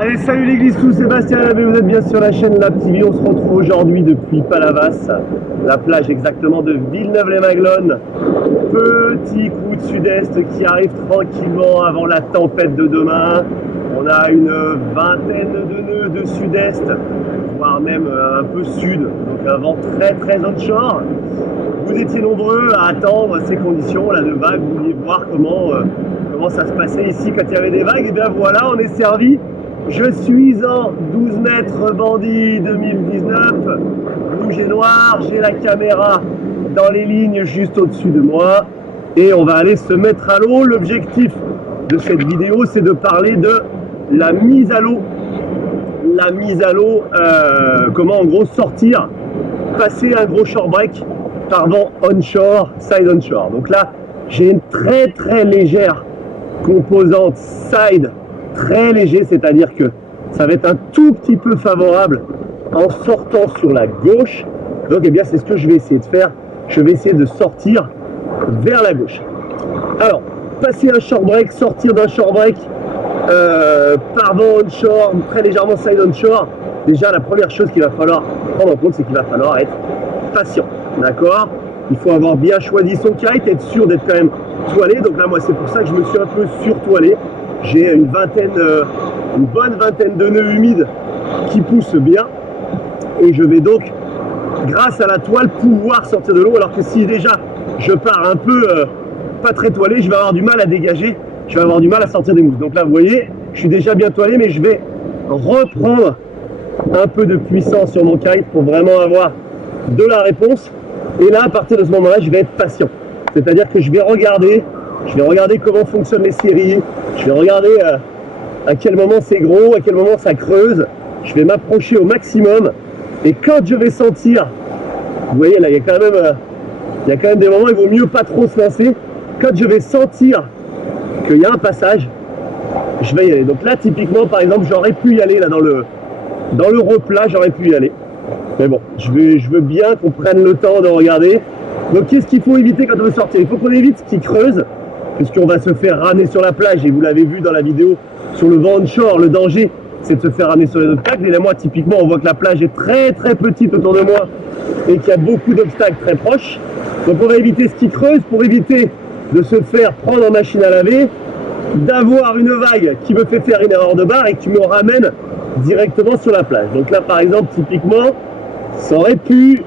Allez, salut les glissous, Sébastien, vous êtes bien sur la chaîne Lab TV. On se retrouve aujourd'hui depuis Palavas, la plage exactement de Villeneuve-les-Maglones. Petit coup de sud-est qui arrive tranquillement avant la tempête de demain. On a une vingtaine de nœuds de sud-est, voire même un peu sud, donc un vent très onshore. Vous étiez nombreux à attendre ces conditions là de vagues, vous vouliez voir comment ça se passait ici quand il y avait des vagues. Et bien voilà, on est servi. Je suis en 12 mètres bandit 2019, rouge et noir, j'ai la caméra dans les lignes juste au-dessus de moi et on va aller se mettre à l'eau. L'objectif de cette vidéo, c'est de parler de la mise à l'eau. La mise à l'eau, comment en gros sortir, passer un gros shore break par vent onshore, side onshore. Donc là, j'ai une très légère composante side, très léger, c'est-à-dire que ça va être un tout petit peu favorable en sortant sur la gauche. Donc eh bien c'est ce que je vais essayer de faire. Je vais essayer de sortir vers la gauche. Alors, passer un short break, sortir d'un short break par vent onshore, très légèrement side onshore. Déjà la première chose qu'il va falloir prendre en compte, c'est qu'il va falloir être patient. D'accord? Il faut avoir bien choisi son kite, être sûr d'être quand même toilé. Donc là moi c'est pour ça que je me suis un peu surtoilé. J'ai une bonne vingtaine de nœuds humides qui poussent bien. Et je vais donc, grâce à la toile, pouvoir sortir de l'eau. Alors que si déjà je pars un peu pas très toilé, je vais avoir du mal à dégager. Je vais avoir du mal à sortir des mousses. Donc là, vous voyez, je suis déjà bien toilé, mais je vais reprendre un peu de puissance sur mon kite pour vraiment avoir de la réponse. Et là, à partir de ce moment-là, je vais être patient. C'est-à-dire que je vais regarder comment fonctionnent les séries. Je vais regarder à quel moment c'est gros, à quel moment ça creuse. Je vais m'approcher au maximum. Et quand je vais sentir, vous voyez là, il y a quand même des moments où il vaut mieux pas trop se lancer. Quand je vais sentir qu'il y a un passage, je vais y aller. Donc là, typiquement, par exemple, j'aurais pu y aller là dans le replat, j'aurais pu y aller. Mais bon, je veux bien qu'on prenne le temps de regarder. Donc qu'est-ce qu'il faut éviter quand on veut sortir? Il faut qu'on évite ce qui creuse, puisqu'on va se faire ramener sur la plage, et vous l'avez vu dans la vidéo sur le vent onshore, le danger c'est de se faire ramener sur les obstacles. Et là moi typiquement on voit que la plage est très petite autour de moi et qu'il y a beaucoup d'obstacles très proches. Donc on va éviter ce qui creuse pour éviter de se faire prendre en machine à laver, d'avoir une vague qui me fait faire une erreur de barre et qui me ramène directement sur la plage. Donc là par exemple typiquement j'aurais pu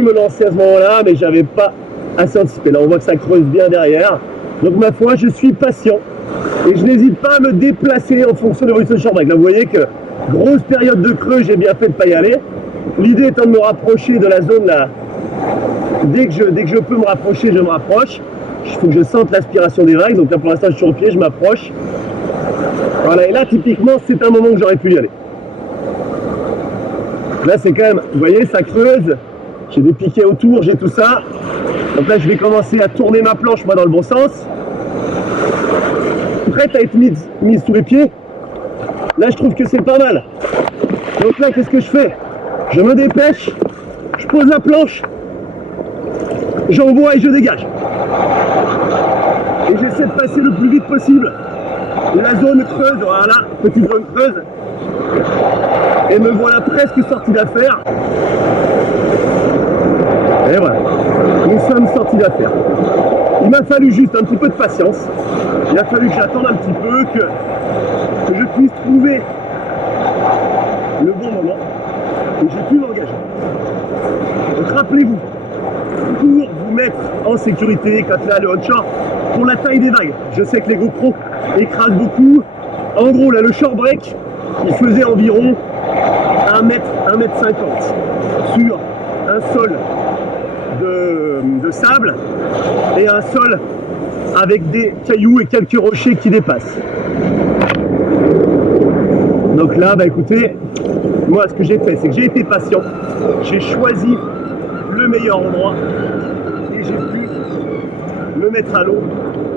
me lancer à ce moment-là, mais j'avais pas assez anticipé. Là on voit que ça creuse bien derrière. Donc ma foi, je suis patient et je n'hésite pas à me déplacer en fonction de l'évolution du short break. Là vous voyez que grosse période de creux, j'ai bien fait de ne pas y aller. L'idée étant de me rapprocher de la zone là. Dès que je peux me rapprocher, je me rapproche. Il faut que je sente l'aspiration des vagues. Donc là pour l'instant je suis au pied, je m'approche. Voilà, et là typiquement c'est un moment où j'aurais pu y aller. Là c'est quand même, vous voyez, ça creuse. J'ai des piquets autour, j'ai tout ça. Donc là je vais commencer à tourner ma planche moi dans le bon sens. Prête à être mise sous les pieds. Là je trouve que c'est pas mal. Donc là qu'est-ce que je fais? Je me dépêche, je pose la planche, j'envoie et je dégage. Et j'essaie de passer le plus vite possible la zone creuse, voilà, petite zone creuse. Et me voilà presque sorti d'affaire. Et voilà, nous sommes sortis d'affaire. Il m'a fallu juste un petit peu de patience. Il a fallu que j'attende un petit peu, que je puisse trouver le bon moment. Et j'ai pu m'engager. Donc rappelez-vous, pour vous mettre en sécurité quand là le onshore, pour la taille des vagues, je sais que les GoPro écrasent beaucoup. En gros là le short break, il faisait environ 1 mètre 50 sur un sol de sable et un sol avec des cailloux et quelques rochers qui dépassent. Donc là, bah écoutez, moi ce que j'ai fait, c'est que j'ai été patient, j'ai choisi le meilleur endroit et j'ai pu me mettre à l'eau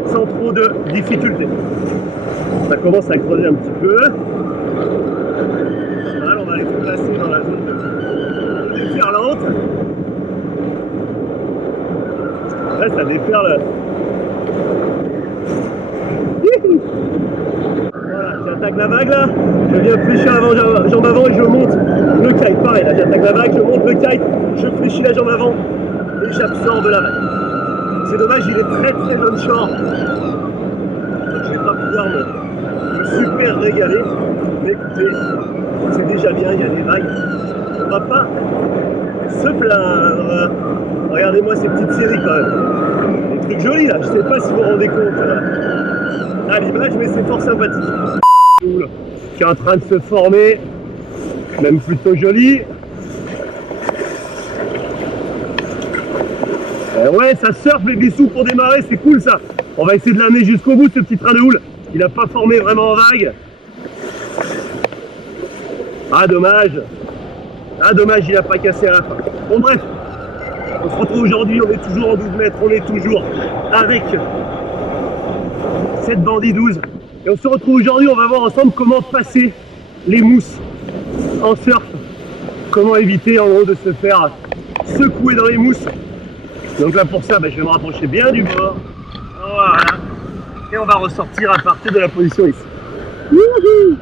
sans trop de difficultés. Ça commence à creuser un petit peu. Voilà, on va aller se placer dans la zone de déferlante. Là, ça déferle. Voilà. J'attaque la vague là, je viens fléchir la jambe avant et je monte le kite. Pareil, là j'attaque la vague, je monte le kite, je fléchis la jambe avant et j'absorbe la vague. C'est dommage, il est très onshore. Donc je vais pas pouvoir me super régaler. Mais écoutez, c'est déjà bien, il y a des vagues. On va pas se plaindre. Regardez-moi ces petites séries quand même. Des trucs jolis là, je sais pas si vous vous rendez compte à l'image, mais c'est fort sympathique. Qui est en train de se former, même plutôt joli. Ouais, ça surfe les bissous pour démarrer, c'est cool ça. On va essayer de l'amener jusqu'au bout ce petit train de houle. Il n'a pas formé vraiment en vague. Ah dommage. Ah dommage, il n'a pas cassé à la fin. Bon bref, on se retrouve aujourd'hui, on est toujours en 12 mètres, on est toujours avec cette bandit 12. Et on se retrouve aujourd'hui, on va voir ensemble comment passer les mousses en surf. Comment éviter en gros de se faire secouer dans les mousses. Donc là pour ça, je vais me rapprocher bien du bord. Voilà. Et on va ressortir à partir de la position ici. Wouhou.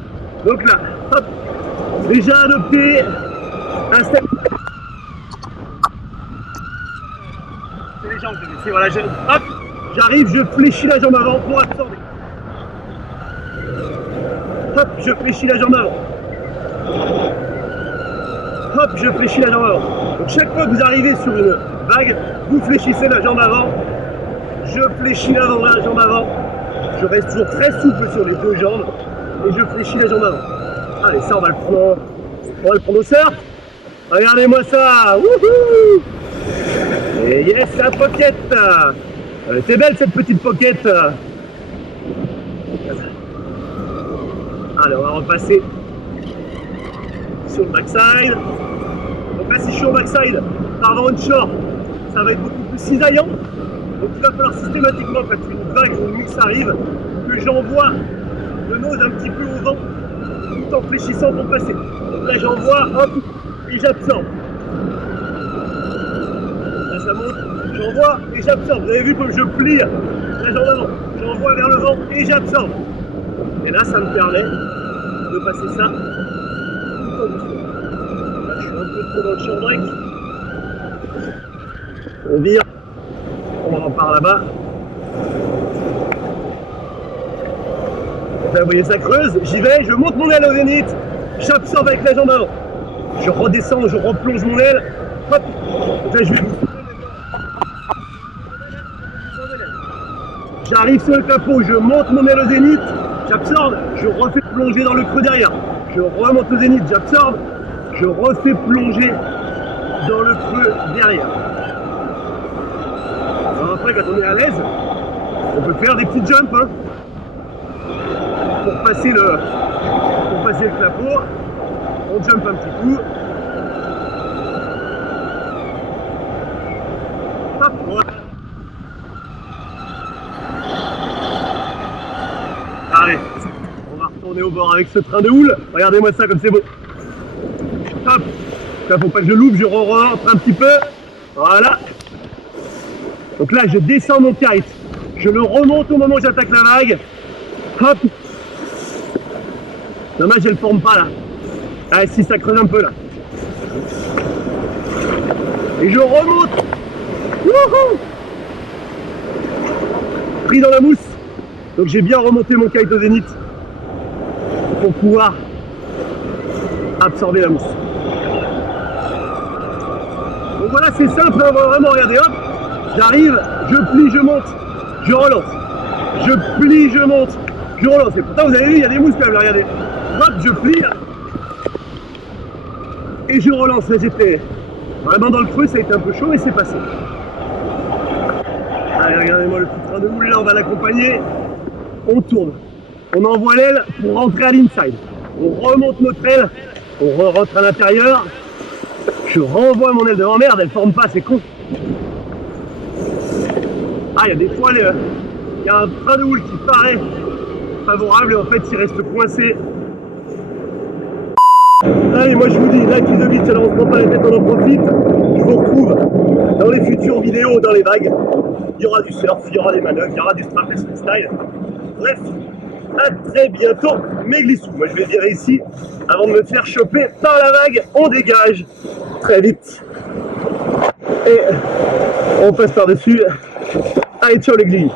Donc là, hop, déjà adopté un step. C'est les jambes que je vais essayer. Voilà, hop, j'arrive, je fléchis la jambe avant pour absorber. Hop, je fléchis la jambe avant. Hop, je fléchis la jambe avant. Donc chaque fois que vous arrivez sur une vague, vous fléchissez la jambe avant. Je fléchis la jambe avant. Je reste toujours très souple sur les deux jambes. Et je fléchis la jambe avant. Allez, ça on va le prendre au surf. Regardez-moi ça. Wouhou. Et yes, la pocket. C'est belle cette petite pocket. Allez, on va repasser sur le backside. Donc là, si je suis au backside, par onshore, ça va être beaucoup plus cisaillant. Donc il va falloir systématiquement, quand une vague ou une mousse arrive, que j'envoie le nose un petit peu au vent, tout en fléchissant pour passer. Donc là, j'envoie, hop, et j'absorbe. Là, ça monte, j'envoie et j'absorbe. Vous avez vu comme je plie la jambe avant. J'envoie vers le vent et j'absorbe. Et là, ça me permet de passer ça tout en doucement. Là, je suis un peu trop dans le champ break. On vire, on repart là-bas. Là, vous voyez, ça creuse, j'y vais, je monte mon aile au zénith, j'absorbe avec la jambe avant. Je redescends, je replonge mon aile, hop, là je vais vous. J'arrive sur le capot, je monte mon aile au zénith, j'absorbe, je refais plonger dans le creux derrière. Je remonte au zénith, j'absorbe, je refais plonger dans le creux derrière. Alors après, quand on est à l'aise, on peut faire des petits jumps hein, pour passer le clapot. On jump un petit coup. Hop, voilà. Allez, on va retourner au bord avec ce train de houle. Regardez-moi ça comme c'est beau. Hop, là faut pas que je loupe, je rentre un petit peu. Voilà. Donc là je descends mon kite. Je le remonte au moment où j'attaque la vague. Hop. Dommage, elle ne forme pas là. Ah si, ça creuse un peu là. Et je remonte. Wouhou. Pris dans la mousse. Donc j'ai bien remonté mon kite au zénith pour pouvoir absorber la mousse. Donc voilà, c'est simple, on va vraiment regarder, hop, j'arrive, je plie, je monte, je relance. Je plie, je monte, je relance. Et pourtant vous avez vu, il y a des mousses quand même, là, regardez. Hop, je plie et je relance. Là j'étais vraiment dans le creux, ça a été un peu chaud, mais c'est passé. Allez, regardez-moi le petit train de houle, là on va l'accompagner. On tourne, on envoie l'aile pour rentrer à l'inside. On remonte notre aile, on rentre à l'intérieur. Je renvoie mon aile devant, merde, elle forme pas, c'est con. Ah, il y a des fois, il y a un train de houle qui paraît favorable et en fait il reste coincé. Allez, moi je vous dis, l'actu de beach, alors on se prend pas la tête, on en profite. Je vous retrouve dans les futures vidéos, dans les vagues. Il y aura du surf, il y aura des manœuvres, il y aura du strapless freestyle. Bref, à très bientôt mes glissous. Moi je vais virer ici avant de me faire choper par la vague. On dégage très vite et on passe par dessus. Allez, ciao les glis.